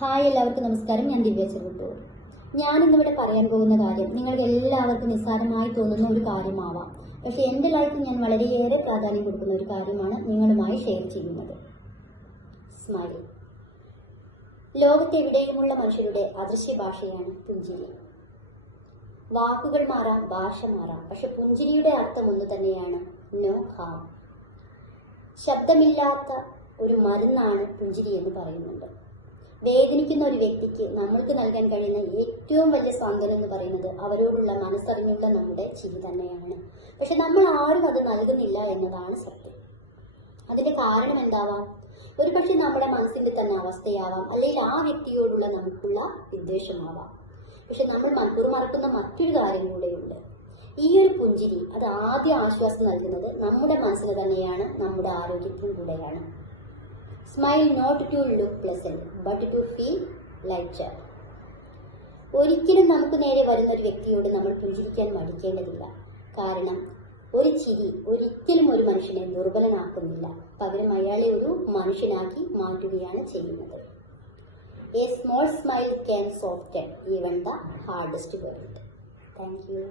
Hi, എല്ലാവർക്കും നമസ്കാരം. ഞാൻ ദിവ്യ ചെറുപ്പൂർ. ഞാനിന്നിവിടെ പറയാൻ പോകുന്ന കാര്യം നിങ്ങൾക്ക് എല്ലാവർക്കും നിസ്സാരമായി തോന്നുന്ന ഒരു കാര്യമാവാം. പക്ഷെ എൻ്റെ ലൈഫിൽ ഞാൻ വളരെയേറെ പ്രാധാന്യം കൊടുക്കുന്ന ഒരു കാര്യമാണ് നിങ്ങളുമായി ഷെയർ ചെയ്യുന്നത്. സ്മൈൽ. ലോകത്തെവിടെയുമുള്ള മനുഷ്യരുടെ അദൃശ്യ ഭാഷയാണ് പുഞ്ചിരി. വാക്കുകൾ മാറാം, ഭാഷ മാറാം, പക്ഷെ പുഞ്ചിരിയുടെ അർത്ഥം ഒന്ന് തന്നെയാണ്: നോ ഹാം. ശബ്ദമില്ലാത്ത ഒരു മരുന്നാണ് പുഞ്ചിരി എന്ന് പറയുന്നുണ്ട്. വേദനിക്കുന്ന ഒരു വ്യക്തിക്ക് നമ്മൾക്ക് നൽകാൻ കഴിയുന്ന ഏറ്റവും വലിയ സാന്ത്വനം എന്ന് പറയുന്നത് അവരോടുള്ള മനസ്സറിഞ്ഞുള്ള നമ്മുടെ ചിരി തന്നെയാണ്. പക്ഷെ നമ്മൾ ആരും അത് നൽകുന്നില്ല എന്നതാണ് സത്യം. അതിന്റെ കാരണം എന്താവാം? ഒരു പക്ഷെ നമ്മുടെ മനസ്സിന്റെ തന്നെ അവസ്ഥയാവാം, അല്ലെങ്കിൽ ആ വ്യക്തിയോടുള്ള നമുക്കുള്ള വിദ്വേഷമാവാം. പക്ഷെ നമ്മൾ മനഃപൂർവ്വം മറക്കുന്ന മറ്റൊരു കാര്യം കൂടെയുണ്ട്. ഈ ഒരു പുഞ്ചിരി അത് ആദ്യ ആശ്വാസം നൽകുന്നത് നമ്മുടെ മനസ്സിന് തന്നെയാണ്, നമ്മുടെ ആരോഗ്യത്തിനും കൂടെയാണ്. Smile not to look pleasant but to feel lighter. ഒരിക്കലും നമുക്ക് നേരെ വരുന്ന ഒരു വ്യക്തിയോട് നമ്മൾ പുഞ്ചിരിക്കാൻ മടിക്കേണ്ടതില്ല. കാരണം ഒരു ചിരി ഒരിക്കലും ഒരു മനുഷ്യനെ ദുർബലനാക്കുന്നില്ല, പകരം അയാളെ ഒരു മനുഷ്യനാക്കി മാറ്റുകയാണ് ചെയ്യുന്നത്. A small smile can soften even the hardest world. Thank you.